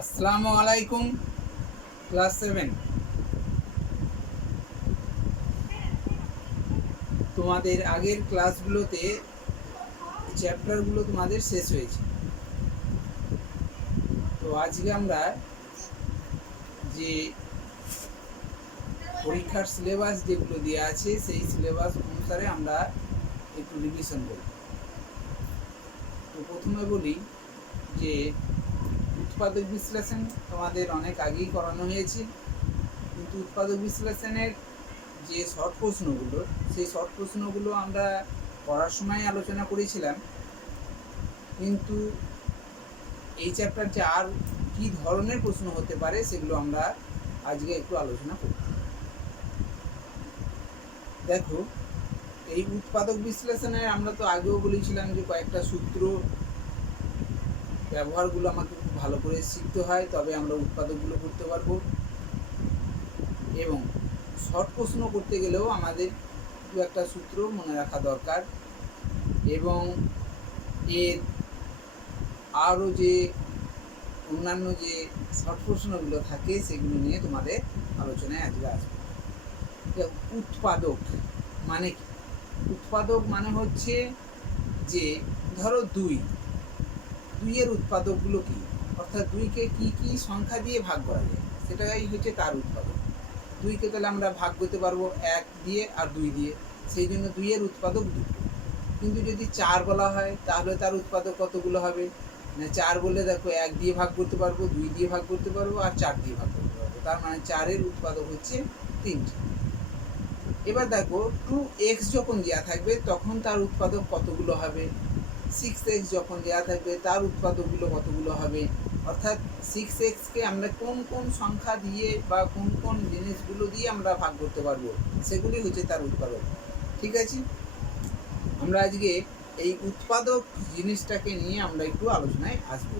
আসসালামু আলাইকুম। ক্লাস 7 তোমাদের আগের ক্লাসগুলোতে চ্যাপ্টারগুলো তোমাদের শেষ হয়েছে। তো আজকে আমরা যে পরীক্ষার সিলেবাস যেগুলো দেওয়া আছে সেই সিলেবাস অনুসারে আমরা একটু রিভিশন করব। তো প্রথমে বলি যে উৎপাদক বিশ্লেষণ তোমাদের অনেক আগেই করানো হয়েছে, কিন্তু উৎপাদক বিশ্লেষণের যে শর্ট প্রশ্নগুলো সেই শর্ট প্রশ্নগুলো আমরা পড়ার সময় আলোচনা করেছিলাম, কিন্তু এই চ্যাপ্টারটা আর কি ধরনের প্রশ্ন হতে পারে সেগুলো আমরা আজকে একটু আলোচনা করব। দেখো, এই উৎপাদক বিশ্লেষণে আমরা তো আগেও বলেছিলাম যে কয়েকটা সূত্র ব্যবহারগুলো আমাকে খুব ভালো করে শিখতে হয়, তবে আমরা উৎপাদকগুলো করতে পারবো। এবং শর্ট প্রশ্ন করতে গেলেও আমাদের দু একটা সূত্র মনে রাখা দরকার, এবং এর আরও যে অন্যান্য যে শর্ট প্রশ্নগুলো থাকে সেগুলো নিয়ে তোমাদের আলোচনায় আজকে আসবে। উৎপাদক মানে কি? উৎপাদক মানে হচ্ছে যে ধরো দুইয়ের উৎপাদকগুলো কি, অর্থাৎ দুইকে কি কি সংখ্যা দিয়ে ভাগ করা যায় সেটাই হচ্ছে তার উৎপাদক। দুইকে তাহলে আমরা ভাগ করতে পারবো এক দিয়ে আর দুই দিয়ে, সেই জন্য দুইয়ের উৎপাদক দুটো। কিন্তু যদি চার বলা হয় তাহলে তার উৎপাদক কতগুলো হবে? চার বলে দেখো, এক দিয়ে ভাগ করতে পারবো, দুই দিয়ে ভাগ করতে পারবো আর চার দিয়ে ভাগ করতে পারবো, তার মানে চারের উৎপাদক হচ্ছে তিনটি। এবার দেখো 2x যখন দেওয়া থাকবে তখন তার উৎপাদক কতগুলো হবে, 6x যখন দেওয়া থাকবে তার উৎপাদকগুলো কতগুলো হবে, অর্থাৎ 6xকে আমরা কোন কোন সংখ্যা দিয়ে বা কোন কোন জিনিসগুলো দিয়ে আমরা ভাগ করতে পারবো সেগুলি হচ্ছে তার উৎপাদক। ঠিক আছে, আমরা আজকে এই উৎপাদক জিনিসটাকে নিয়ে আমরা একটু আলোচনায় আসবো।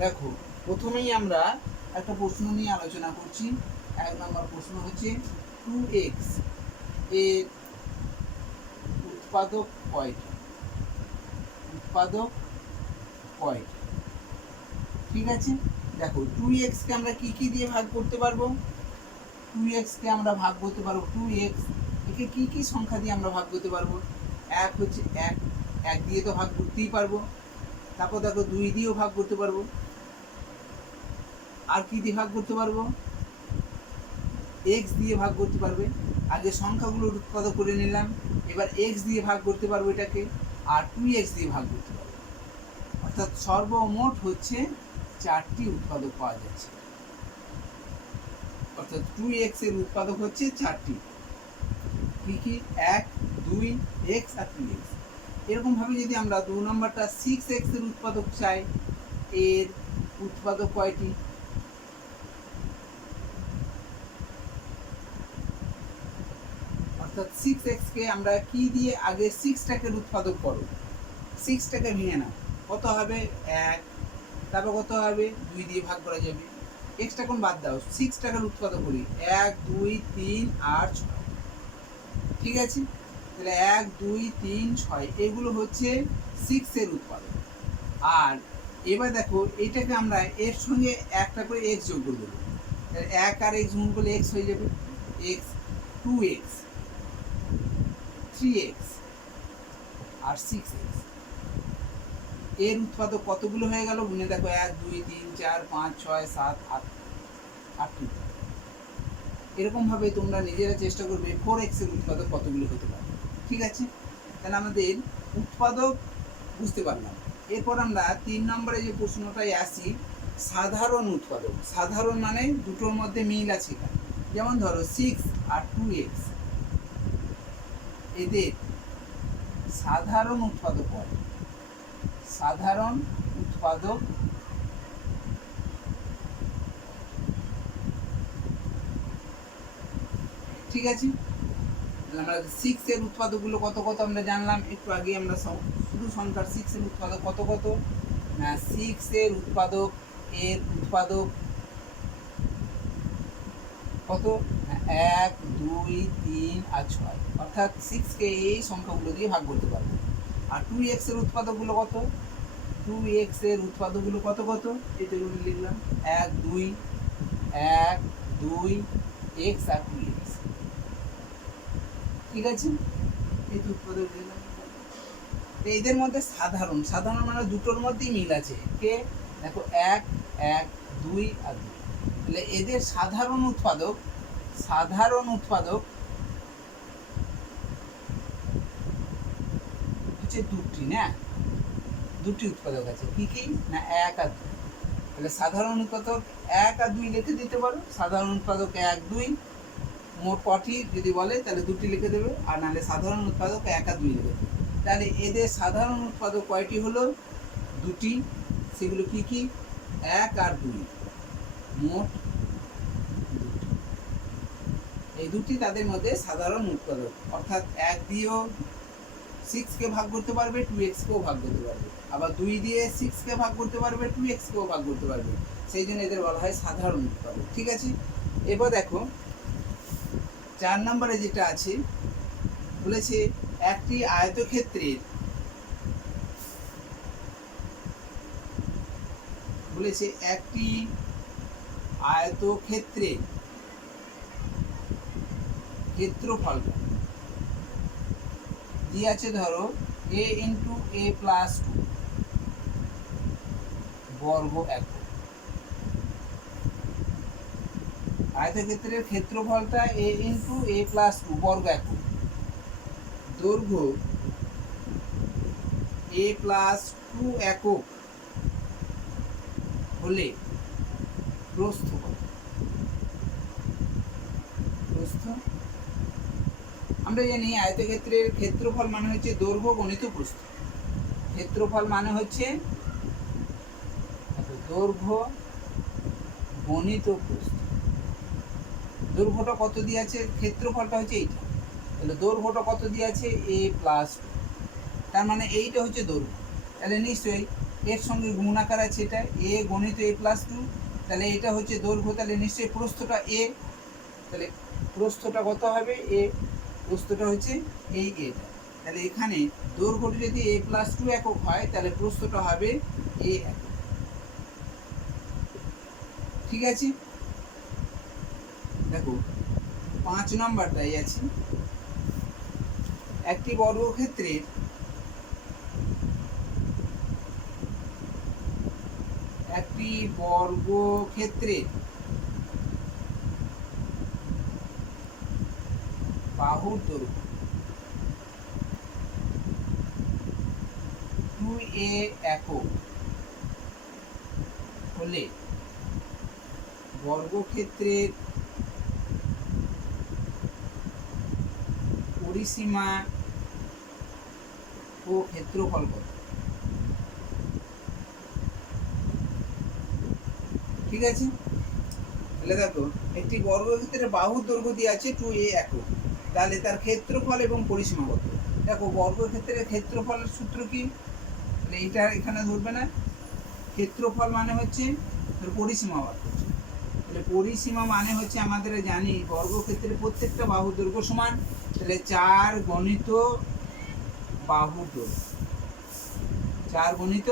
দেখো, প্রথমেই আমরা একটা প্রশ্ন নিয়ে আলোচনা করছি। 1 নম্বর প্রশ্ন হচ্ছে 2x এর উৎপাদক কয়টি? উৎপাদক কয়টি? ঠিক আছে, দেখো 2x-কে আমরা কি কি দিয়ে ভাগ করতে পারবো? 2x-কে আমরা ভাগ করতে পারবো 2x, একে কি কি সংখ্যা দিয়ে আমরা ভাগ করতে পারবো? এক হচ্ছে এক দিয়ে তো ভাগ করতেই পারবো। তারপর দেখো 2 দিয়েও ভাগ করতে পারবো। আর কি দিয়ে ভাগ করতে পারবো? x দিয়ে ভাগ করতে পারবে। আগে সংখ্যাগুলোর উৎপাদক করে নিলাম, এবার x দিয়ে ভাগ করতে পারবো এটাকে, আর 2x দিয়ে ভাগ করতে পারবো। অর্থাৎ সর্বমোট হচ্ছে 4টি উৎপাদক পাওয়া যাচ্ছে। অর্থাৎ 2x এর উৎপাদক হচ্ছে 4টি। কি কি? 1, 2, x আর 2x। এরকম ভাবে যদি আমরা 2 নম্বরটা 6x এর উৎপাদক চাই, এর উৎপাদক কয়টি? অর্থাৎ 6x-কে আমরা কি দিয়ে আগে 6টাকে উৎপাদক করো, 6টাকে ভেঙে নাও, কত হবে? 1। তারপর কত হবে? 2 দিয়ে ভাগ করা যাবে। এক্সটা কোন বাদ দাও, 6টাকে উৎপাদক করি, 1, 2, 3 আর 6। ঠিক আছে, তাহলে 1, 2, 3, 6 এগুলো হচ্ছে 6 এর উৎপাদক। আর এবার দেখো, এইটাকে আমরা এর সঙ্গে একটা করে x যোগ করে দেবো। 1 আর x গুণ করলে x হয়ে যাবে, x 2x 3x আর 6x। এর উৎপাদক কতগুলো হয়ে গেল? গুণে দেখো, 1, 2, 3, 4, 5, 6, 7, 8, 8টি। এরকমভাবে তোমরা নিজেরা চেষ্টা করবে 4x এর উৎপাদক কতগুলো হতে পারে। ঠিক আছে, তাহলে আমাদের উৎপাদক বুঝতে পারলাম। এরপর আমরা 3 নম্বরে যে প্রশ্নটায় আসি, সাধারণ উৎপাদক। সাধারণ মানে দুটোর মধ্যে মিল আছে এখানে। যেমন ধরো 6 আর 2x, এদের সাধারণ উৎপাদক হয়। সাধারণ উৎপাদক ঠিক আছে, আমরা 6 এর উৎপাদকগুলো কত কত আমরা জানলাম একটু আগে। আমরা শুধু সংখ্যার 6 এর উৎপাদক কত কত না, 6 এর উৎপাদক কত? 1, 2, 3 আর 6, অর্থাৎ 6কে এই সংখ্যাগুলো দিয়ে ভাগ করতে পারবো। আর 2x এর উৎপাদকগুলো কত? 2x এর উৎপাদকগুলো কত কত, এটা লিখলাম 1 2 1 2 x আর 2x। ঠিক আছে, এই উৎপাদক দিলাম। এদের মধ্যে সাধারণ সাধারণ মানে দুটোর মধ্যেই মিল আছে, কে দেখো 1 1 2 আর 2, তাহলে এদের সাধারণ উৎপাদক হচ্ছে দুটি, না দুটি উৎপাদক আছে, কি কি না 1 আর 2। তাহলে সাধারণ উৎপাদক 1 আর 2 লিখে দিতে পারো, সাধারণ উৎপাদক 1 2, মোট কটি যদি বলে তাহলে দুটি লিখে দেবে, আর নাহলে সাধারণ উৎপাদক 1 আর 2 লিখে দেবে। তাহলে এদের সাধারণ উৎপাদক কয়টি হলো, দুটি, সেগুলো কি কি 1 আর 2, মোট দুটি। এই দুটি তাদের মধ্যে সাধারণ উৎপাদক, অর্থাৎ 1 দিয়েও 6 কে ভাগ করতে পারবে, 2x কেও ভাগ করতে পারবে, আবার 2 দিয়ে 6 কে ভাগ করতে পারবে, 2x কেও ভাগ করতে পারবে, সেই জন্য এদের বলা হয় সাধারণ উৎপাদক। ঠিক আছে, এবার দেখো 4 নম্বরে যেটা আছে বলেছে একটি আয়তক্ষেত্রের ক্ষেত্রফল দিয়ে আছে, ধরো a × a + 2 বর্গ একক। আয়তক্ষেত্রের ক্ষেত্রফলটা a × a + 2 বর্গ একক, দৈর্ঘ্য a + 2 একক হলে প্রস্থ কত? প্রস্থ আমরা জানি আয়তক্ষেত্রের ক্ষেত্রফল মানে হচ্ছে দৈর্ঘ্য গণিত প্রস্থ। ক্ষেত্রফল মানে হচ্ছে দৈর্ঘ্য গণিত প্রস্থ। দৈর্ঘ্যটা কত দিয়ে আছে, ক্ষেত্রফলটা হচ্ছে এইটা, তাহলে দৈর্ঘ্যটা কত দিয়ে আছে a + 2, তার মানে এইটা হচ্ছে দৈর্ঘ্য। তাহলে নিশ্চয়ই এর সঙ্গে গুণ আকার আছে, এটা a গণিত a + 2, তাহলে এটা হচ্ছে দৈর্ঘ্য, তাহলে নিশ্চয়ই প্রস্থটা a, তাহলে প্রস্থটা কত হবে a, প্রস্থটা হচ্ছে এই এটা। তাহলে এখানে দৈর্ঘ্যটা যদি a + 2 একক হয় তাহলে প্রস্থটা হবে a একক। ঠিক আছে, দেখো 5 নম্বরটাই আছে, একটি বর্গক্ষেত্রের বাহুর দৈর্ঘ্য 2a একক হলে বর্গক্ষেত্রের পরিসীমা ও ক্ষেত্রফল কত? ঠিক আছে, তাহলে দেখো একটি বর্গক্ষেত্রের বাহুর দৈর্ঘ্য দিয়ে আছে 2a একক, তাহলে তার ক্ষেত্রফল এবং পরিসীমা কত? দেখো বর্গক্ষেত্রের ক্ষেত্রফলের সূত্র কি, তাহলে এইটা এখানে ধরবে না, ক্ষেত্রফল মানে হচ্ছে পরিসীমা বার করছে, তাহলে পরিসীমা মানে হচ্ছে আমাদের জানি বর্গক্ষেত্রের প্রত্যেকটা বাহুর দৈর্ঘ্য সমান, তাহলে 4 গণিত বাহুর দৈর্ঘ্য, 4 গণিত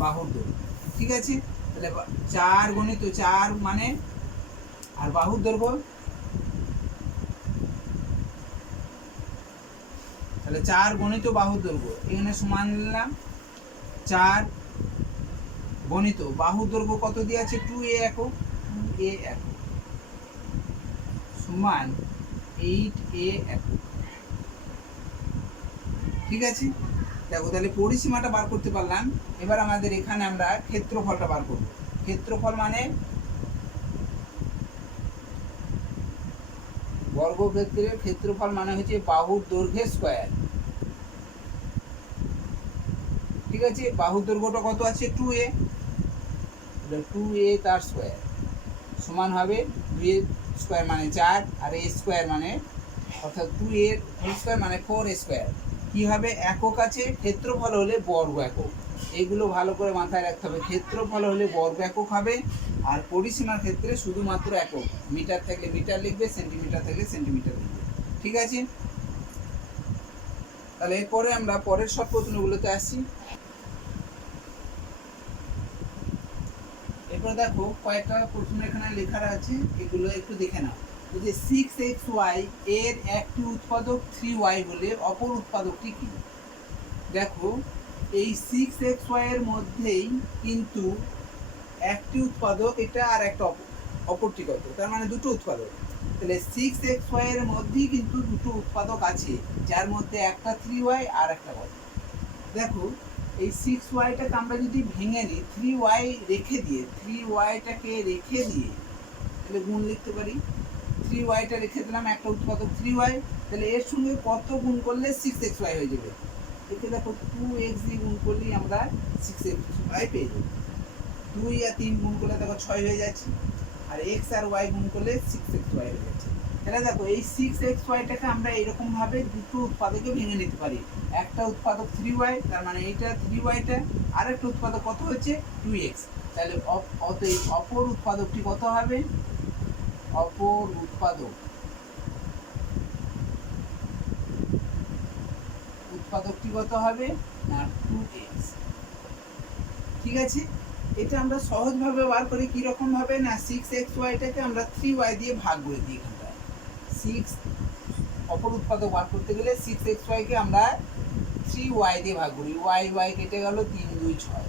বাহুর দৈর্ঘ্য। ঠিক আছে, তাহলে 4 গণিত 4 মানে, আর বাহুর দৈর্ঘ্য, তাহলে 4 গণিত বাহুর দৈর্ঘ্য এখানে সমান নিলাম, 4 গণিত বাহুর দৈর্ঘ্য কত দিয়ে আছে 2a একক, 2a একক সমান 8a একক। ঠিক আছে, দেখো তাহলে পরিসীমাটা বার করতে পারলাম। এবার আমাদের এখানে আমরা ক্ষেত্রফলটা বার করব। ক্ষেত্রফল মানে বর্গক্ষেত্রের ক্ষেত্রফল মানে হচ্ছে বাহুর দৈর্ঘ্যের স্কয়ার। ঠিক আছে, বাহুর দৈর্ঘ্যটা কত আছে 2a, 2a তার স্কয়ার সমান হবে 2a স্কয়ার মানে 4, আর a স্কয়ার মানে অর্থাৎ 2a হোল স্কয়ার মানে 4a স্কয়ার। কি হবে, একক আছে, ক্ষেত্রফল হলে বর্গ একক, এগুলো ভালো করে মাথায় রাখতে হবে। ক্ষেত্রফল হলে বর্গ একক হবে, আর পরিসীমার ক্ষেত্রে শুধুমাত্র একক, মিটার থাকলে মিটার লিখবে, সেন্টিমিটার থাকলে সেন্টিমিটার লিখবে। ঠিক আছে, তাহলে এরপরে আমরা পরের সব প্রশ্নগুলোতে আসি। এরপর দেখো কয়েকটা প্রশ্ন এখানে লেখা আছে, এগুলো একটু দেখে নাও। এই যে 6xy এর একটি উৎপাদক 3y হলে অপর উৎপাদকটি কি? দেখো এই 6xy এর মধ্যেই কিন্তু একটি উৎপাদক এটা আর একটা অপরটি কত, তার মানে দুটো উৎপাদক। তাহলে 6xy এর মধ্যেই কিন্তু দুটো উৎপাদক আছে, যার মধ্যে একটা 3y আর একটা কত। দেখো এই 6yটাকে আমরা যদি ভেঙে নিই 3y রেখে দিয়ে, 3yটাকে রেখে দিয়ে তাহলে গুণ লিখতে পারি। 3yটা রেখে দিলাম, একটা উৎপাদক 3y, তাহলে এর সঙ্গে কত গুণ করলে 6xy হয়ে যাবে? একে দেখো 2x দিয়ে গুণ করলেই আমরা 6xy পেয়ে যাবো। 2 আর 3 গুণ করলে দেখো 6 হয়ে যাচ্ছে, আর x আর y গুণ করলে 6xy হয়ে যাচ্ছে। তাহলে দেখো এই 6xyটাকে আমরা এরকম ভাবে দুটো উৎপাদকে ভেঙে নিতে পারি। একটা উৎপাদক 3y, তার মানে এইটা 3yটা, আর একটা উৎপাদক কত হচ্ছে 2x। তাহলে অতএব অপর উৎপাদকটি কত হবে? অপর উৎপাদকটি কত হবে না 2x। ঠিক আছে, এটা আমরা সহজভাবে বার করি কি রকম ভাবে না 6xyটাকে আমরা 3y দিয়ে ভাগ করে দিই। এখানটা 6 অপর উৎপাদক বার করতে গেলে 6xy কে আমরা 3y দিয়ে ভাগ করি, y কেটে গেল 3 2 6,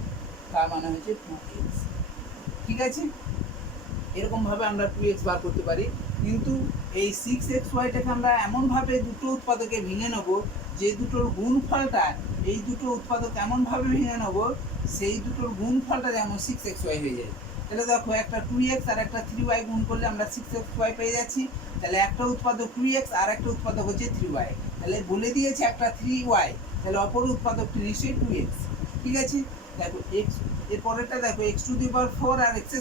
তার মানে হচ্ছে 2x। ঠিক আছে, এরকম ভাবে আমরা 2x বার করতে পারি। কিন্তু এই 6xyটাকে আমরা এমন ভাবে দুটো উৎপাদকে ভেঙে নেব যে দুটোর গুণফলটা, এই দুটো উৎপাদক এমন ভাবে ভেঙে নেব সেই দুটোর গুণফলটা যেমন 6xy হয়ে যায়। তাহলে দেখো একটা 2x আর একটা 3y গুণ করলে আমরা 6xy পেয়ে যাচ্ছি। তাহলে একটা উৎপাদক 2x আর একটা উৎপাদক হচ্ছে 3y, তাহলে বলে দিয়েছে একটা 3y, তাহলে অপর উৎপাদকটি নিশ্চয়ই 2x। ঠিক আছে, দেখো x এর পরেরটা দেখো x⁴ আর x²,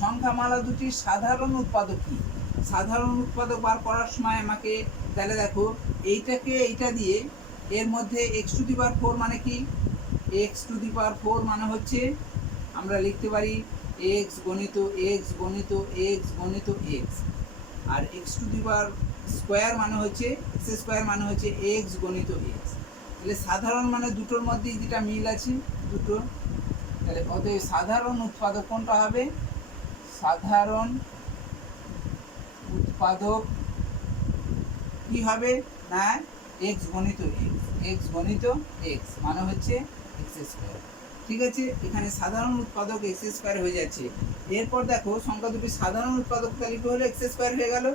সংখ্যামালা দুটির সাধারণ উৎপাদক কি? সাধারণ উৎপাদক বার করার সময় আমাকে তাহলে দেখো এইটাকে এইটা দিয়ে, এর মধ্যে x⁴ মানে কি? x⁴ মানে হচ্ছে আমরা লিখতে পারি x গণিত x গণিত x গণিত x, আর x² মানে হচ্ছে x² মানে হচ্ছে x গণিত x। তাহলে সাধারণ মানে দুটোর মধ্যে যেটা মিল আছে দুটো, তাহলে অতএব সাধারণ উৎপাদক কোনটা হবে? সাধারণ উৎপাদক কি হবে না x গণিত x, x গণিত x মানে হচ্ছে x²। ঠিক আছে, এখানে সাধারণ উৎপাদক x² হয়ে যাচ্ছে। এরপর দেখো সংখ্যা দুটি সাধারণ উৎপাদক তালিকা হলো x² হয়ে গেল,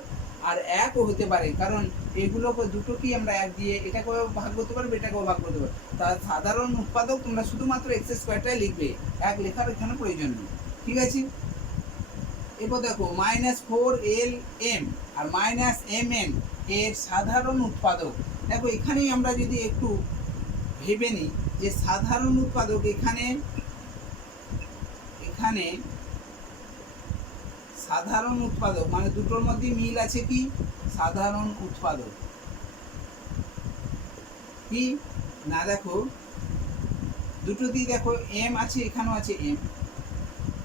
আর একও হতে পারে, কারণ এগুলো দুটো কি আমরা এক দিয়ে এটাকেও ভাগ করতে পারবো এটাকেও ভাগ করতে পারবো। তার সাধারণ উৎপাদক তোমরা শুধুমাত্র x²টাই লিখবে, এক লেখার এখানে প্রয়োজন নেই। ঠিক আছে, এরপর দেখো -4lm আর -mn এর সাধারণ উৎপাদক। দেখো এখানেই আমরা যদি একটু ভেবে নিই যে সাধারণ উৎপাদক এখানে সাধারণ উৎপাদক মানে দুটোর মধ্যে মিল আছে কি? সাধারণ উৎপাদক কি না, দেখো দুটোতেই দেখো m আছে, এখানেও আছে m,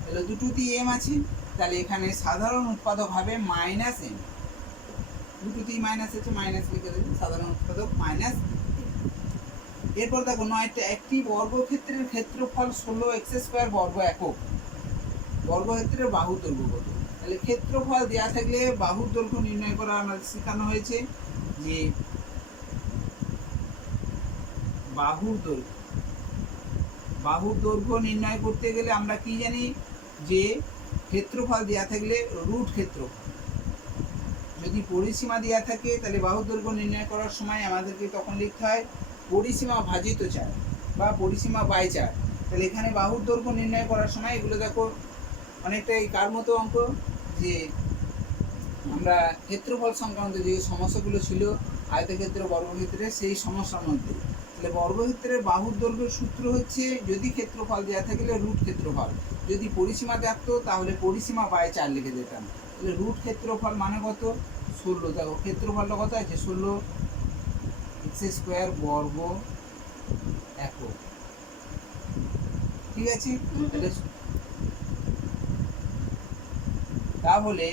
তাহলে দুটোতেই m আছে, তাহলে এখানে সাধারণ উৎপাদক হবে -m। দুটোতেই মাইনাস আছে, মাইনাস লিখে দেবে, সাধারণ উৎপাদক -m। এরপর দেখো 9টা একটি বর্গক্ষেত্রের ক্ষেত্রফল 16x² বর্গ একক, বর্গক্ষেত্রের বাহুর দৈর্ঘ্য কত? তাহলে ক্ষেত্রফল দেওয়া থাকলে বাহুর দৈর্ঘ্য নির্ণয় করা আমাদের শেখানো হয়েছে যে বাহুর দৈর্ঘ্য নির্ণয় করতে গেলে আমরা কি জানি যে ক্ষেত্রফল দেওয়া থাকলে রুট ক্ষেত্রফল, যদি পরিসীমা দেওয়া থাকে তাহলে বাহুর দৈর্ঘ্য নির্ণয় করার সময় আমাদেরকে তখন লিখতে হয় পরিসীমা ভাজিত 4 বা পরিসীমা বাই 4। তাহলে এখানে বাহুর দৈর্ঘ্য নির্ণয় করার সময় এগুলো দেখো অনেকটাই কার মতো অঙ্ক, যে আমরা ক্ষেত্রফল সংক্রান্ত যে সমস্যাগুলো ছিল আয়তক্ষেত্র বর্গক্ষেত্রে সেই সমস্যার মধ্যে। তাহলে বর্গক্ষেত্রের বাহুর দৈর্ঘ্যের সূত্র হচ্ছে যদি ক্ষেত্রফল দেওয়া থাকলে রুট ক্ষেত্রফল, যদি পরিসীমা থাকতো তাহলে পরিসীমা বাই 4 লিখে দিতাম। তাহলে রুট ক্ষেত্রফল মানে কত? 16। দেখো ক্ষেত্রফলটা কত আছে 16x² বর্গ একক। ঠিক আছে, তাহলে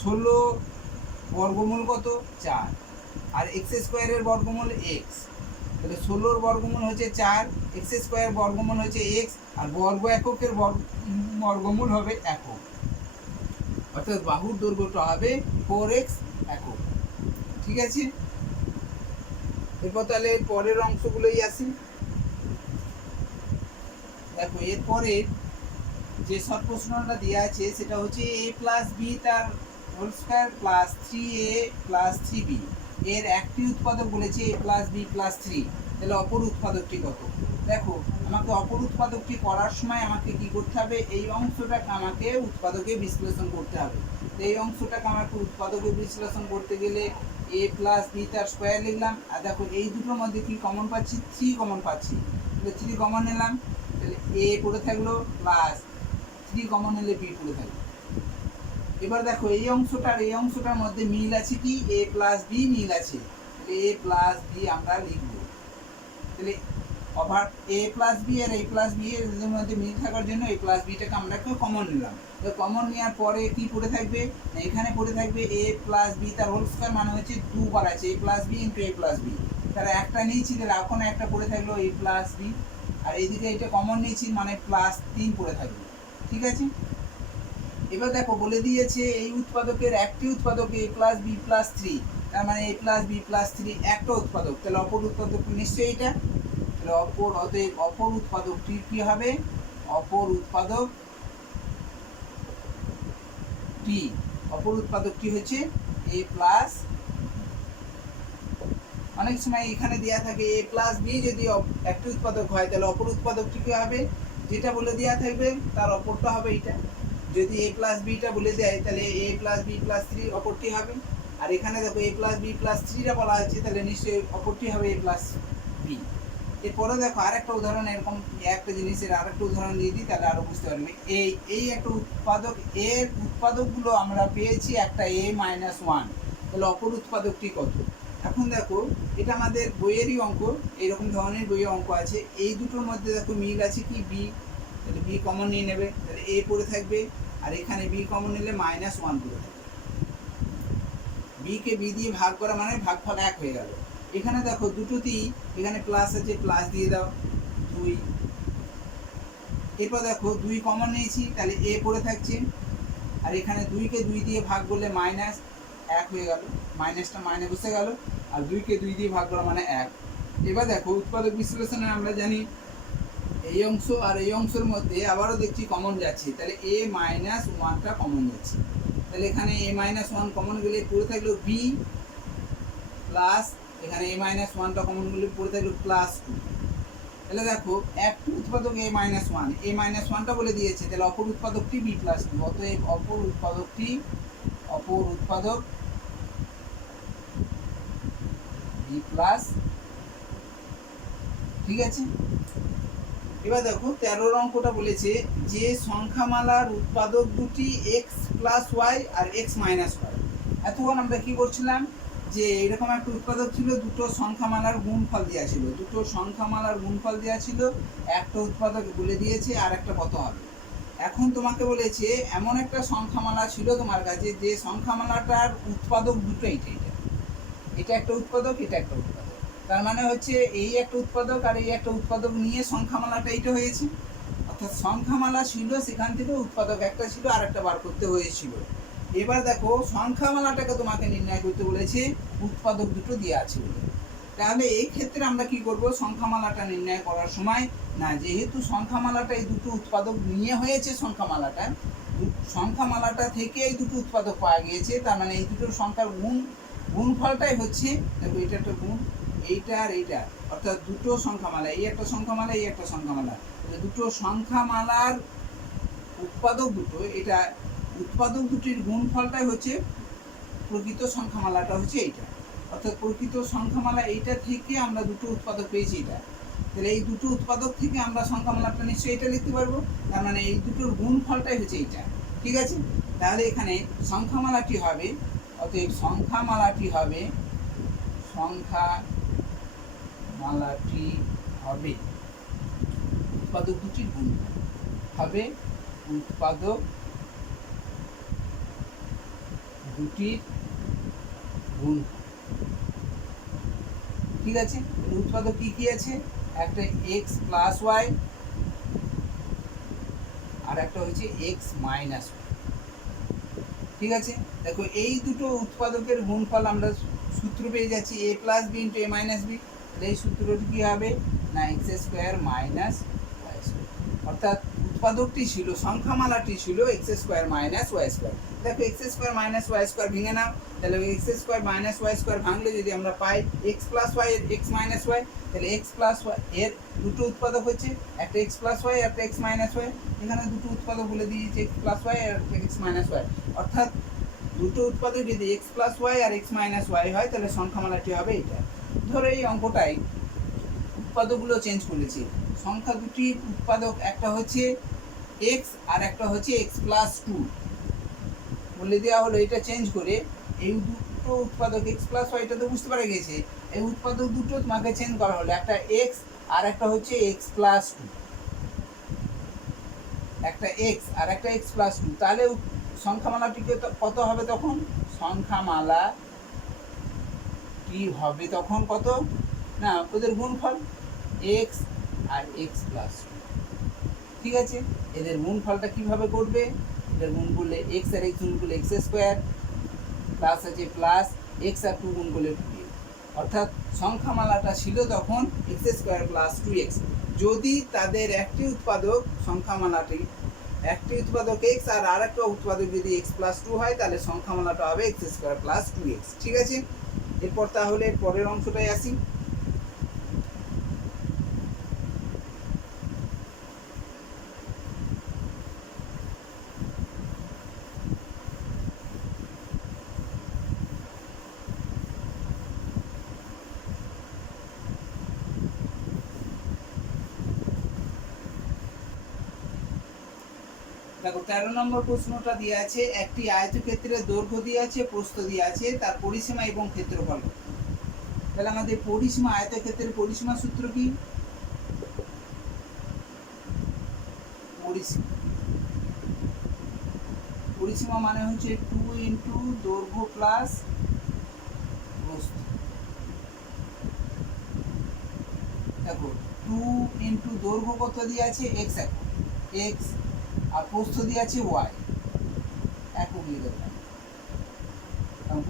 16 বর্গমূল কত? 4। আর এক্স স্কোয়ারের বর্গমূল এক্স, তাহলে 16 বর্গমূল হচ্ছে 4, এক্স স্কোয়ার বর্গমূল হচ্ছে এক্স, আর বর্গ এককের বর্গমূল হবে একক, অর্থাৎ বাহুর দৈর্ঘ্যটা হবে 4x একক। ঠিক আছে, এরপর তাহলে পরের অংশগুলোই আসি। দেখো এরপরে যে শর্ট প্রশ্নটা দেওয়া আছে সেটা হচ্ছে a প্লাস বি তার whole square plus 3a plus 3b এর একটি উৎপাদক বলেছে a প্লাস বি প্লাস 3, তাহলে অপর উৎপাদকটি কত? দেখো আমাকে অপর উৎপাদকটি করার সময় আমাকে কি করতে হবে, এই অংশটাকে আমাকে উৎপাদকে বিশ্লেষণ করতে হবে। তো এই অংশটাকে আমাকে উৎপাদকে বিশ্লেষণ করতে গেলে a প্লাস বি তার স্কোয়ার লিখলাম, আর দেখো এই দুটোর মধ্যে কি কমন পাচ্ছি, 3 কমন পাচ্ছি, তাহলে 3 কমন নিলাম, তাহলে a পড়ে থাকলো প্লাস 3 কমন নিলে b পড়ে থাকলো। এবার দেখো এই অংশটার এই অংশটার মধ্যে মিল আছে কি, a প্লাস বি মিল আছে, তাহলে a প্লাস বি আমরা লিখব। তাহলে ওভার a প্লাস বি আর a প্লাস বি এর মধ্যে মিল থাকার জন্য a প্লাস বিটাকে আমরা একটু কমন নিলাম। তো কমন নেওয়ার পরে কি পড়ে থাকবে, এখানে পড়ে থাকবে a প্লাস বি তার হোল স্কয়ার, মানে হচ্ছে 2 বার আছে a plus b into a plus b, তাহলে একটা নিয়েছি, তাহলে এখন একটা পড়ে থাকলো a প্লাস বি, আর এইদিকে এটা কমন নিয়েছি মানে প্লাস 3 পড়ে থাকবে। ঠিক আছে, এবার দেখো বলে দিয়েছে এই উৎপাদকের একটি উৎপাদক a প্লাস বি প্লাস 3, তার মানে a প্লাস বি প্লাস 3 একটা উৎপাদক, তাহলে অপর উৎপাদক নিশ্চয়ই এটা, তাহলে অপর উৎপাদকটি কি হবে, অপর উৎপাদকটি হচ্ছে a প্লাস, অনেক সময় এখানে দেওয়া থাকে a প্লাস বি যদি একটি উৎপাদক হয় তাহলে অপর উৎপাদকটি কি হবে, যেটা বলে দেওয়া থাকবে তার অপরটা হবে এটা। যদি a প্লাস বিটা বলে দেয় তাহলে a প্লাস বি প্লাস 3 অপরটি হবে, আর এখানে দেখো a প্লাস বি প্লাস 3টা বলা হয়েছে, তাহলে নিশ্চয়ই অপরটি হবে a প্লাস বি। এরপরে দেখো আরেকটা উদাহরণ, এরকম একটা জিনিসের আরেকটা উদাহরণ দিয়ে দিই তাহলে আরো বুঝতে পারবে। এই একটা উৎপাদক, এর উৎপাদকগুলো আমরা পেয়েছি একটা a মাইনাস 1, তাহলে অপর উৎপাদকটি কত? এখন দেখো এটা আমাদের বইয়েরই অঙ্ক, এইরকম ধরনের বইয়ের অঙ্ক আছে, এই দুটোর মধ্যে দেখো মিল আছে কি বি, তাহলে বি কমন নিয়ে নেবে, তাহলে এ পড়ে থাকবে, আর এখানে বি কমন নিলে মাইনাস 1 পড়ে থাকবে, বিকে বি দিয়ে ভাগ করা মানে ভাগফল 1 হয়ে গেল। এখানে দেখো দুটোতেই এখানে প্লাস আছে, প্লাস দিয়ে দাও 2, এরপর দেখো 2 কমন নিয়েছি, তাহলে এ পড়ে থাকছে, আর এখানে 2কে 2 দিয়ে ভাগ করলে মাইনাস 1 হয়ে গেল, মাইনাসটা মাইনে বসে গেল, আর 2কে 2 দিয়ে ভাগ করা মানে 1। এবার দেখো উৎপাদক বিশ্লেষণে আমরা জানি এই অংশ আর এই অংশের মধ্যে আবারও দেখছি কমন যাচ্ছে, তাহলে a মাইনাস 1টা কমন যাচ্ছে, তাহলে এখানে a মাইনাস 1 কমন গেলে পড়ে থাকলো b প্লাস, এখানে a মাইনাস 1টা কমন গেলে পড়ে থাকলো প্লাস 2। তাহলে দেখো একটি উৎপাদক a মাইনাস 1, a মাইনাস 1টা বলে দিয়েছে, তাহলে অপর উৎপাদকটি b প্লাস 2, অতএব অপর উৎপাদক b প্লাস। ঠিক আছে, এবার দেখো 13 অঙ্কটা বলেছে যে সংখ্যামালার উৎপাদক দুটি x প্লাস ওয়াই আর x মাইনাস ওয়াই। এতক্ষণ আমরা কি করছিলাম, যে এরকম একটা উৎপাদক ছিল, দুটো সংখ্যামালার গুণফল দেওয়া ছিল, একটা উৎপাদক বলে দিয়েছে আর একটা কত হবে। এখন তোমাকে বলেছে এমন একটা সংখ্যামালা ছিল তোমার কাছে যে সংখ্যামালাটার উৎপাদক দুটো, এটা একটা উৎপাদক, এটা একটা উৎপাদক, তার মানে হচ্ছে এই একটা উৎপাদক আর এই একটা উৎপাদক নিয়ে সংখ্যামালাটা এইটা হয়েছে, অর্থাৎ সংখ্যামালা ছিল সেখান থেকে উৎপাদক একটা ছিল আর একটা বার করতে হয়েছিল। এবার দেখো সংখ্যামালাটাকে তোমাকে নির্ণয় করতে বলেছে উৎপাদক দুটো দেওয়া আছে বলে, তাহলে এই ক্ষেত্রে আমরা কি করব, সংখ্যামালাটা নির্ণয় করার সময় না, যেহেতু সংখ্যামালাটা এই দুটো উৎপাদক নিয়ে হয়েছে, সংখ্যামালাটা থেকে এই দুটো উৎপাদক পাওয়া গিয়েছে, তার মানে এই দুটোর সংখ্যার গুণফলটাই হচ্ছে, দেখো এটা একটা গুণ, এইটা আর এইটা, অর্থাৎ দুটো সংখ্যামালা, এই একটা সংখ্যামালা এই একটা সংখ্যামালা, দুটো সংখ্যামালার উৎপাদক দুটো, এটা উৎপাদক দুটির গুণফলটাই হচ্ছে প্রকৃত সংখ্যামালাটা হচ্ছে এইটা, অর্থাৎ প্রকৃত সংখ্যামালা এইটা থেকে আমরা দুটো উৎপাদক পেয়েছি এটা, তাহলে এই দুটো উৎপাদক থেকে আমরা সংখ্যামালাটা নিশ্চয়ই এটা লিখতে পারবো, তার মানে এই দুটোর গুণফলটাই হচ্ছে এইটা। ঠিক আছে, তাহলে এখানে সংখ্যামালাটি হবে, অতএব সংখ্যামালাটি হবে উৎপাদক দুটির গুণফল হবে, উৎপাদক দুটির গুণফল। ঠিক আছে। উৎপাদক কি কি আছে, একটা এক্স প্লাস ওয়াই আর একটা হচ্ছে এক্স মাইনাস ওয়াই। ঠিক আছে, দেখো এই দুটো উৎপাদকের গুণফল আমরা সূত্র পেয়ে যাচ্ছি A plus B into A minus B. এই সূত্রটি কী হবে না X square minus Y square, অর্থাৎ উৎপাদকটি ছিল, সংখ্যামালাটি ছিল X square minus Y square. দেখো X square minus Y square ভেঙে নাও, তাহলে X square minus Y square ভাঙলে যদি আমরা পাই X plus Y X minus Y, তাহলে এক্স প্লাস ওয়াই এর দুটো উৎপাদক হচ্ছে একটা এক্স প্লাস ওয়াই একটা এক্স মাইনাস ওয়াই। এখানে দুটো উৎপাদক বলে দিয়েছে এক্স প্লাস ওয়াই আর এক্স মাইনাস ওয়াই, অর্থাৎ দুটো উৎপাদক যদি এক্স প্লাস ওয়াই আর এক্স মাইনাস ওয়াই হয় তাহলে সংখ্যামালাটি হবে এটা। ধরো এই অঙ্কটাই উৎপাদকগুলো চেঞ্জ করেছি, সংখ্যা দুটির উৎপাদক একটা হচ্ছে এক্স আর একটা হচ্ছে এক্স প্লাস টু বলে দেওয়া হলো। এটা চেঞ্জ করে এই দুটো উৎপাদক এক্স প্লাস ওয়াই, এটা তো বুঝতে পারা গেছে, এই উৎপাদক দুটো তোমাকে চেঞ্জ করা হলো, একটা এক্স আর একটা হচ্ছে এক্স প্লাস টু, একটা এক্স আর একটা এক্স প্লাস টু। তাহলে সংখ্যামালাটিকে কত হবে তখন, সংখ্যামালা কি হবে তখন কত না ওদের গুণফল এক্স আর এক্স প্লাস টু। ঠিক আছে, এদের গুণফলটা কিভাবে করবে, এদের গুণ করলে এক্স আর এক্স গুণ করলে এক্স স্কোয়ার প্লাস আছে প্লাস এক্স আর টু গুণ করলে টু এক্স, অর্থাৎ সংখ্যামালাটা ছিল তখন x square plus two x. যদি তাদের একটি উৎপাদক সংখ্যামালাটি একটি উৎপাদক এক্স আর আরেকটা উৎপাদক যদি এক্স প্লাস টু হয় তাহলে সংখ্যামালাটা হবে x square plus two x. ঠিক আছে, এরপর তাহলে পরের অংশটায় আসি। দেখো 13 নম্বর প্রশ্নটা দিয়ে আছে, একটি আয়তক্ষেত্রের দৈর্ঘ্য দিয়ে আছে, প্রস্থ দিয়ে আছে, তার পরিসীমা এবং ক্ষেত্রফল। তাহলে আমাদের পরিসীমা, আয়তক্ষেত্রের পরিসীমা সূত্র কি, পরিসীমা মানে হচ্ছে 2 ইন্টু দৈর্ঘ্য প্লাস প্রস্থ। দেখো 2 ইন্টু দৈর্ঘ্য কত দিয়ে আছে এক্স একক, এক্স আর প্রস্থ দিয়ে আছে ওয়াই একক লিখে দিলাম।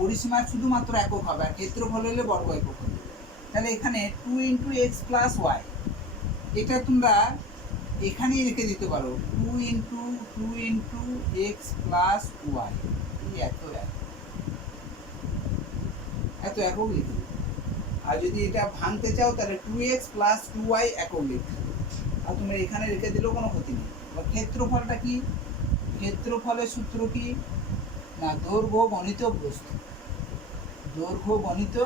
পরিসীমার শুধুমাত্র একক হবে, আর ক্ষেত্রফল হলে বর্গ একক হবে। তাহলে এখানে 2 ইন্টু এক্স প্লাস ওয়াই, এটা তোমরা এখানেই রেখে দিতে পারো, 2 ইন্টু এক্স প্লাস ওয়াই, এত একক লিখে দিতে। আর যদি এটা ভাঙতে চাও তাহলে 2x প্লাস 2y একক লিখতে হবে, আর তোমরা এখানে রেখে দিলেও কোনো ক্ষতি নেই। ক্ষেত্রফলটা কি, ক্ষেত্রফলের সূত্র কি না দৈর্ঘ্য গণিত প্রস্থ, দৈর্ঘ্য গণিত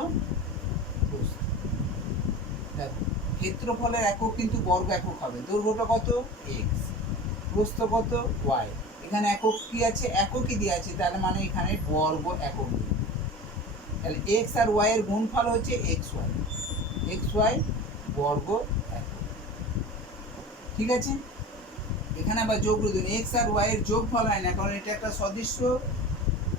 প্রস্থ। দেখো ক্ষেত্রফলের একক কিন্তু বর্গ একক হবে, দৈর্ঘ্যটা কত এক্স, প্রস্থ কত ওয়াই, এখানে একক কি আছে এককই দিয়ে আছে, তার মানে এখানে বর্গ একক। তাহলে এক্স আর ওয়াই এর গুণফল হচ্ছে এক্স ওয়াই বর্গ একক। ঠিক আছে, এখানে আবার যোগ দিন, এক্স আর ওয়াই এর যোগফল হয় না, কারণ এটা একটা সদৃশ্য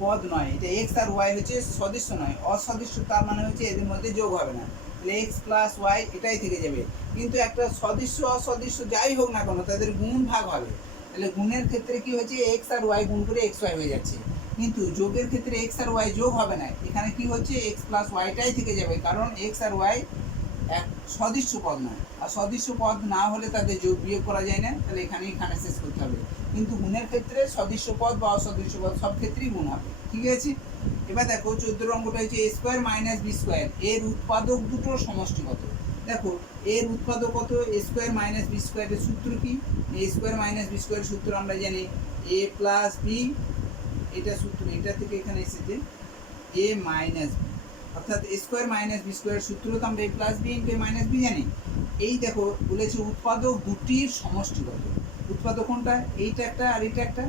পদ নয়, এটা এক্স আর ওয়াই হচ্ছে সদৃশ্য নয় অসদৃশ্য, তার মানে হচ্ছে এদের মধ্যে যোগ হবে না, তাহলে এক্স প্লাস ওয়াই এটাই থেকে যাবে। কিন্তু একটা সদৃশ্য অসদৃশ্য যাই হোক না কেন তাদের গুণ ভাগ হবে, তাহলে গুণের ক্ষেত্রে কি হচ্ছে এক্স আর ওয়াই গুণ করে এক্স ওয়াই হয়ে যাচ্ছে, কিন্তু যোগের ক্ষেত্রে এক্স আর ওয়াই যোগ হবে না, এখানে কি হচ্ছে এক্স প্লাস ওয়াইটাই থেকে যাবে, কারণ এক্স আর ওয়াই এক সদৃশ্য পদ নয়, আর সদৃশ্য পদ না হলে তাদের যোগ বিয়োগ করা যায় না, তাহলে এখানে শেষ করতে হবে। কিন্তু গুণের ক্ষেত্রে সদৃশ্য পদ বা অসদৃশ্য পদ সব ক্ষেত্রেই গুণ হবে। ঠিক আছে, এবার দেখো 14 অঙ্কটা হচ্ছে এ স্কোয়ার মাইনাস বি স্কোয়ার এর উৎপাদক দুটোর সমষ্টি কত। দেখো এর উৎপাদক কত, এ স্কোয়ার মাইনাস বি স্কোয়ারের সূত্র কি, এ স্কোয়ার মাইনাস বি স্কোয়ারের সূত্র আমরা জানি এ প্লাস বি, এটা সূত্র এটা থেকে এখানে এসেছে এ মাইনাস বি, অর্থাৎ এ স্কোয়ার মাইনাস বি স্কোয়ারের সূত্র তো আমরা এ plus B into A minus B জানি। এই দেখো বলেছে উৎপাদক দুটির সমষ্টি কত, উৎপাদক কোনটা, এইটা একটা আর এটা একটা,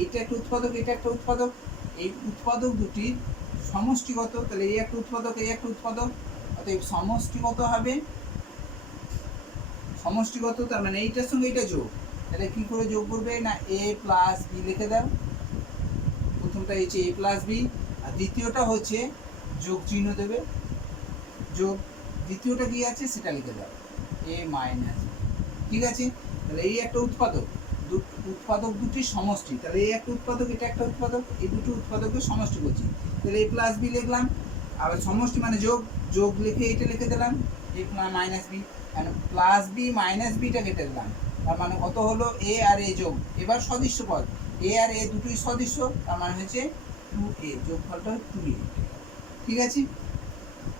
এইটা একটা উৎপাদক এটা একটা উৎপাদক, এই উৎপাদক দুটির সমষ্টি কত, তাহলে এই একটা উৎপাদক এই একটা উৎপাদক, অতএব সমষ্টি কত হবে, সমষ্টিগত তার মানে এইটার সঙ্গে এইটা যোগ, তাহলে কি করে যোগ করবে না এ প্লাস বি লিখে দাও, প্রথমটা হচ্ছে এ প্লাস বি আর দ্বিতীয়টা হচ্ছে যোগ চিহ্ন দেবে, যোগ দ্বিতীয়টা কি আছে সেটা লিখে দাও, a মাইনাস, ঠিক আছে। তাহলে এই একটা উৎপাদক, উৎপাদক দুটির সমষ্টি, তাহলে এই একটা উৎপাদক, এটা একটা উৎপাদক, এই দুটো উৎপাদকের সমষ্টি করছি, তাহলে a প্লাস বি লিখলাম, আবার সমষ্টি মানে যোগ, যোগ লিখে এটা লিখে দিলাম a minus b, plus b minus beta কেটে দিলাম, তার মানে কত হলো a আর a যোগ, এবার সদৃশ্য পদ, a আর a দুটোই সদৃশ্য, তার মানে হচ্ছে 2a, যোগফলটা 2a, ঠিক আছে।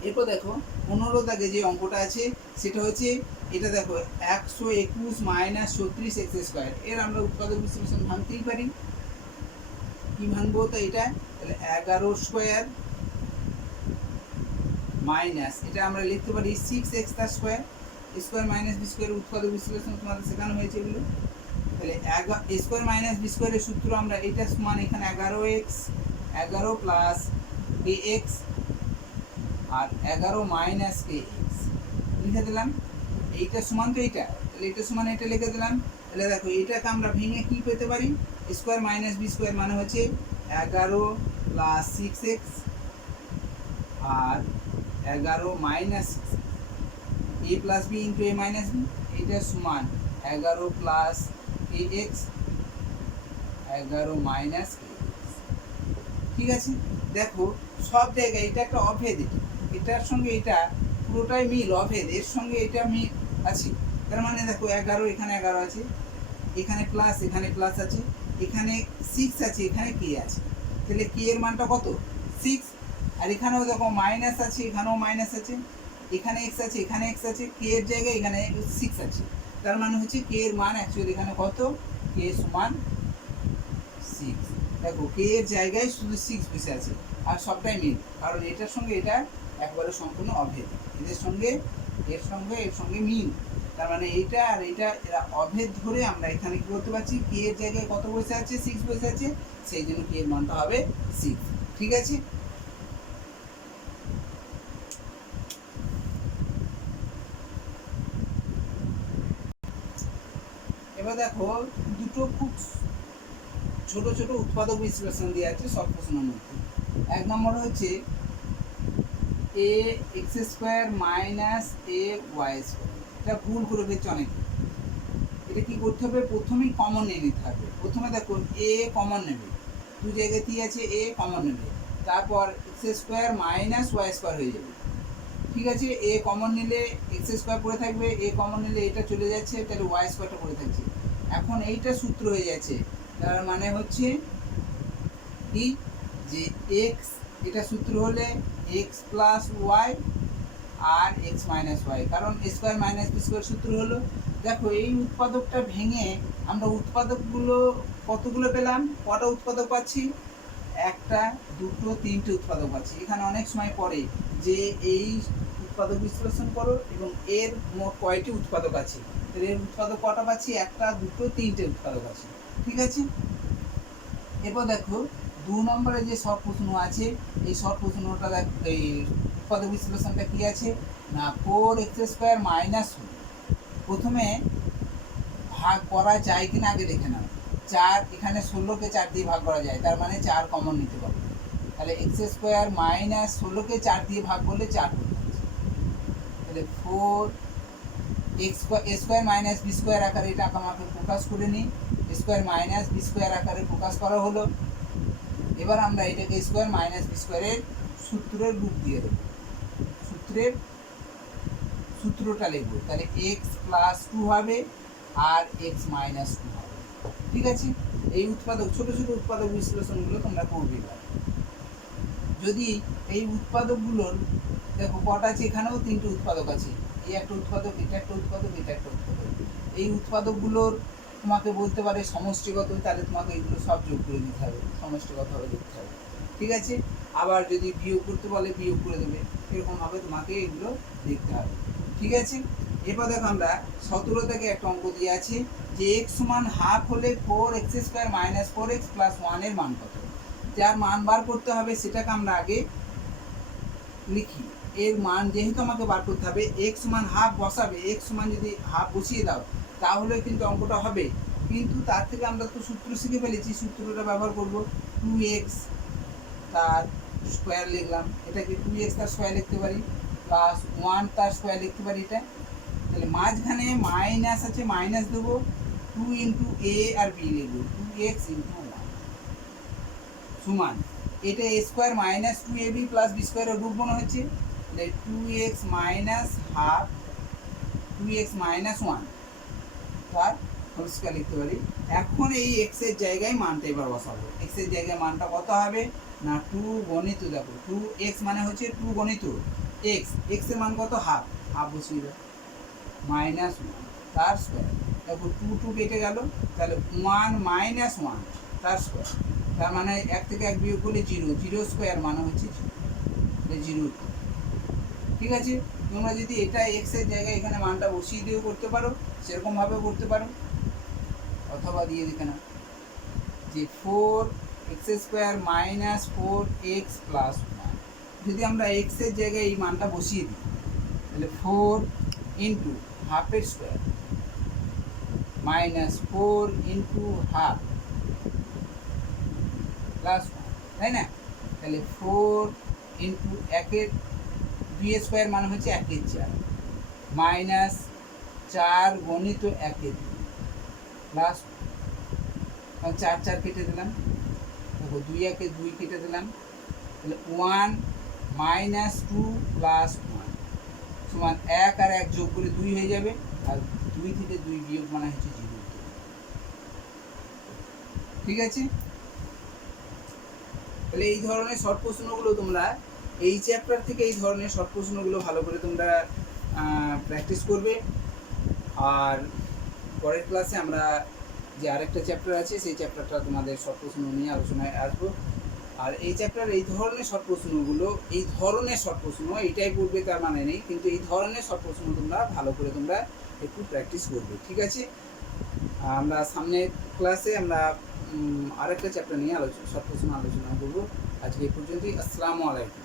এরপর দেখো 15 দাগে যে অঙ্কটা আছে সেটা হচ্ছে এটা দেখো 121 মাইনাস 36 এক্স স্কোয়ার, এর আমরা উৎপাদক বিশ্লেষণ ভাঙতেই পারি, কি ভাঙবো, তো এটা তাহলে 11 স্কোয়ার মাইনাস, এটা আমরা লিখতে পারি 6x তার স্কোয়ার, স্কোয়ার মাইনাস বি স্কোয়ারের উৎপাদক বিশ্লেষণ তোমাদের শেখানো হয়েছে এগুলো। তাহলে স্কোয়ার মাইনাস বি স্কোয়ারের সূত্র আমরা, এটা সমান এখানে 11x, 11 প্লাস kx আর 11 মাইনাস kx লিখে দিলাম, এইটা সমান তো এইটা, তাহলে এটা সমান এটা লিখে দিলাম। তাহলে দেখো এটাকে আমরা ভেঙে কি পেতে পারি, স্কোয়ার মাইনাস বি স্কোয়ার মানে হচ্ছে 11 প্লাস 6x আর 11 minus a plus B into a minus b, এইটা সমান 11 প্লাস kx 11 মাইনাস kx, ঠিক আছে। দেখো সব জায়গায় এটা একটা অভেদ, এটার সঙ্গে এটা পুরোটাই মিল, অভেদ, এর সঙ্গে এটা মিল আছে, তার মানে দেখো 11 এখানে 11 আছে, এখানে প্লাস এখানে প্লাস আছে, এখানে 6 আছে, এখানে কে আছে, তাহলে কে এর মানটা কত 6, আর এখানেও দেখো মাইনাস আছে, এখানেও মাইনাস আছে, এখানে এক্স আছে, এখানে এক্স আছে, কে এর জায়গায় এখানে 6 আছে, তার মানে হচ্ছে কে এর মান অ্যাকচুয়ালি এখানে কত, কে সমান 6, দেখো কে এর জায়গায় শুধু 6 বসে আছে, আর সবটাই মিল, কারণ এটার সঙ্গে এটা একবারে সম্পূর্ণ অভেদ, এদের সঙ্গে এর সঙ্গে মিল, তার মানে এইটা আর এইটা এরা অভেদ ধরে আমরা এখানে কি করতে পারছি, কে এর জায়গায় কত বসে আছে 6 বসে আছে, সেই জন্য কে এর মানটা হবে 6, ঠিক আছে। এবার দেখো দুটো খুব ছোট ছোট উৎপাদক বিশ্লেষণ দিয়ে আছে সব প্রশ্নের মধ্যে। এক নম্বর হচ্ছে এ x square minus A Y square, এটা ভুল করে ফেলছে অনেকে, এটা কি করতে হবে, প্রথমেই কমন নিয়ে নিতে হবে, প্রথমে দেখো এ কমন নেবে, দু জায়গাতেই আছে এ কমন নেবে, তারপর x square minus Y square হয়ে যাবে, ঠিক আছে। এ কমন নিলে এক্স স্কোয়ার পড়ে থাকবে, এ কমন নিলে এটা চলে যাচ্ছে, তাহলে ওয়াই স্কোয়ারটা পড়ে থাকছে, এখন এইটা সূত্র হয়ে যাচ্ছে, তার মানে হচ্ছে কি যে এক্স, এটা সূত্র হলে এক্স প্লাস ওয়াই আর এক্স মাইনাস ওয়াই, কারণ স্কোয়ার মাইনাস বি স্কোয়ার সূত্র হলো। দেখো এই উৎপাদকটা ভেঙে আমরা উৎপাদকগুলো কতগুলো পেলাম, কটা উৎপাদক পাচ্ছি, একটা দুটো তিনটে উৎপাদক পাচ্ছি, এখানে অনেক সময় পড়ে যে এই উৎপাদক বিশ্লেষণ করো এবং এর মোট কয়টি উৎপাদক আছে, এর উৎপাদক কটা পাচ্ছি, একটা দুটো তিনটে উৎপাদক আছে, ঠিক আছে। এরপর দেখো 2 নম্বরে যে শর্ট প্রশ্ন আছে, এই শর্ট প্রশ্নটা এই উৎপাদক বিশ্লেষণটা কি আছে না, 4x স্কোয়ার মাইনাস, প্রথমে ভাগ করা যায় কিনা আগে দেখে নাও, 4 এখানে 16কে 4 দিয়ে ভাগ করা যায়, তার মানে 4 কমন নিতে পারবে, তাহলে এক্স স্কোয়ার মাইনাস 16কে 4 দিয়ে ভাগ করলে 4 করতে হবে, তাহলে 4 x square minus b square আকারে এটা আমাকে প্রকাশ করে নিই, স্কোয়ার মাইনাস বি স্কোয়ার আকারে প্রকাশ করা হলো। এবার আমরা এটাকে স্কোয়ার মাইনাস বি স্কোয়ারের সূত্রের রূপ দিয়ে দেবো, সূত্রটা লিখবো, তাহলে এক্স প্লাস 2 হবে আর এক্স মাইনাস 2 হবে, ঠিক আছে। এই উৎপাদক ছোট ছোট উৎপাদক বিশ্লেষণগুলো তোমরা করবে, যদি এই উৎপাদকগুলোর দেখো কটা আছে, এখানেও 3টে উৎপাদক আছে, এই একটা উৎপাদক, এটা একটা উৎপাদক, এটা একটা উৎপাদক, এই উৎপাদকগুলোর তোমাকে বলতে পারে সমষ্টিগত, তাহলে তোমাকে এগুলো সব যোগ করে দিতে হবে, সমষ্টিগতভাবে দেখতে হবে, ঠিক আছে। আবার যদি বিয়োগ করতে বলে বিয়োগ করে দেবে, এরকমভাবে তোমাকে এগুলো দেখতে হবে, ঠিক আছে। এরপর দেখো আমরা 17 থেকে একটা অঙ্ক দিয়ে আছে যে x সমান হাফ হলে 4x square minus 4x plus 1 এর মান কত, যার মান বার করতে হবে সেটাকে আমরা আগে লিখি, এর মান যেহেতু আমাকে বার করতে হবে, x সমান হাফ বসাবে, x সমান যদি হাফ বসিয়ে দাও তাহলে কিন্তু অঙ্কটা হবে, কিন্তু তার থেকে আমরা তো সূত্র শিখে ফেলেছি, সূত্রটা ব্যবহার করব, 2x তার স্কোয়ার লিখলাম, এটাকে 2x তার স্কোয়ার লিখতে পারি, প্লাস 1 তার স্কোয়ার লিখতে পারি এটা। তাহলে মাঝখানে মাইনাস আছে, মাইনাস দেবো, 2 ইন্টু এ আর বি লিখবো, 2x ইন্টু 1 সমান এটা A square minus 2ab plus B স্কোয়ারের রুট মনে হচ্ছে, তাহলে 2x minus half 2x minus 1 তার হোল স্কোয়ার লিখতে পারি। এখন এই এক্স এর জায়গায় মানটা এবার বসাবো। এক্স এর জায়গায় মানটা কত হবে না 2 গণিত, দেখো 2x মানে হচ্ছে 2 গণিত এক্স, এক্স এর মান কত হাফ, হাফ বসিয়ে দাও মাইনাস 1 তার স্কোয়ার, দেখো 2 কেটে গেল, তাহলে 1 মাইনাস 1 তার স্কোয়ার, তার মানে 1 থেকে 1 বিয়োগ করলে 0, 0 স্কোয়ার মানে হচ্ছে 0। ঠিক আছে, তোমরা যদি এটা এক্স এর জায়গায় এখানে মানটা বসিয়ে দিয়েও করতে পারো, সেরকমভাবেও করতে পারো, অথবা দিয়ে দেখে না যে 4x square minus 4x plus 1, যদি আমরা এক্স এর জায়গায় এই মানটা বসিয়ে দিই তাহলে 4 ইন্টু হাফের square minus 4 into half plus 1, তাই না? তাহলে 4 ইন্টু 1 2 স্কোয়ার মানে হচ্ছে 1 4 মাইনাস 4 গণিত 1 2 প্লাস 4 4 কেটে দিলাম, দেখো 2 1 2 কেটে দিলাম, তাহলে 1 মাইনাস 2 প্লাস 1 সমান 1 আর 1 যোগ করে 2 হয়ে যাবে, আর 2 থেকে 2 বিয়োগ মানে হচ্ছে 0। ঠিক আছে, তাহলে এই ধরনের শর্ট প্রশ্নগুলো তোমরা এই চ্যাপ্টার থেকে এই ধরনের শর্ট প্রশ্নগুলো ভালো করে তোমরা প্র্যাকটিস করবে। আর পরের ক্লাসে আমরা যে আরেকটা চ্যাপ্টার আছে সেই চ্যাপ্টারটা তোমাদের শর্ট প্রশ্ন নিয়ে আলোচনায় আসবো। আর এই চ্যাপ্টার এই ধরনের শর্ট প্রশ্নগুলো, এই ধরনের শর্ট প্রশ্ন এইটাই পড়বে তার মানে নেই, কিন্তু এই ধরনের শর্ট প্রশ্ন তোমরা ভালো করে তোমরা একটু প্র্যাকটিস করবে। ঠিক আছে, আমরা সামনের ক্লাসে আমরা আরেকটা চ্যাপ্টার নিয়ে শর্ট প্রশ্ন আলোচনা করবো। আজকে এই পর্যন্তই। আসসালামু আলাইকুম।